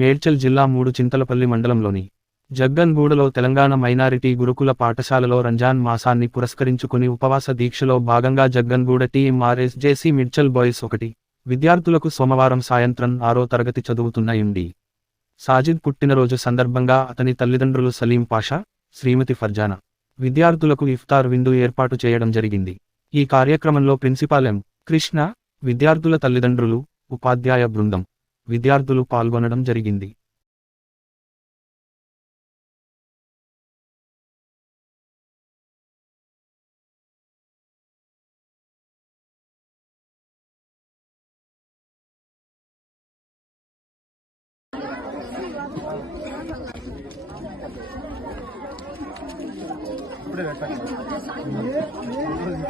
మేడ్చల్ జిల్లా మూడు చింతలపల్లి మండలంలోని జగ్గన్గూడలో తెలంగాణ మైనారిటీ గురుకుల పాఠశాలలో రంజాన్ మాసాన్ని పురస్కరించుకుని ఉపవాస దీక్షలో భాగంగా Jagganguda TMRS JC Medchal boys ఒకటి విద్యార్థులకు సోమవారం సాయంత్రం ఆరో తరగతి చదువుతున్న ఎండి. సాజిద్ పుట్టినరోజు సందర్భంగా అతని తల్లిదండ్రులు సలీం పాషా శ్రీమతి ఫర్జానా విద్యార్థులకు ఇఫ్తార్ విందు ఏర్పాటు చేయడం జరిగింది. ఈ కార్యక్రమంలో ప్రిన్సిపాల్ ఎం కృష్ణ విద్యార్థుల తల్లిదండ్రులు ఉపాధ్యాయ బృందం విద్యార్థులు పాల్గొనడం జరిగింది. Happy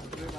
고맙습니다.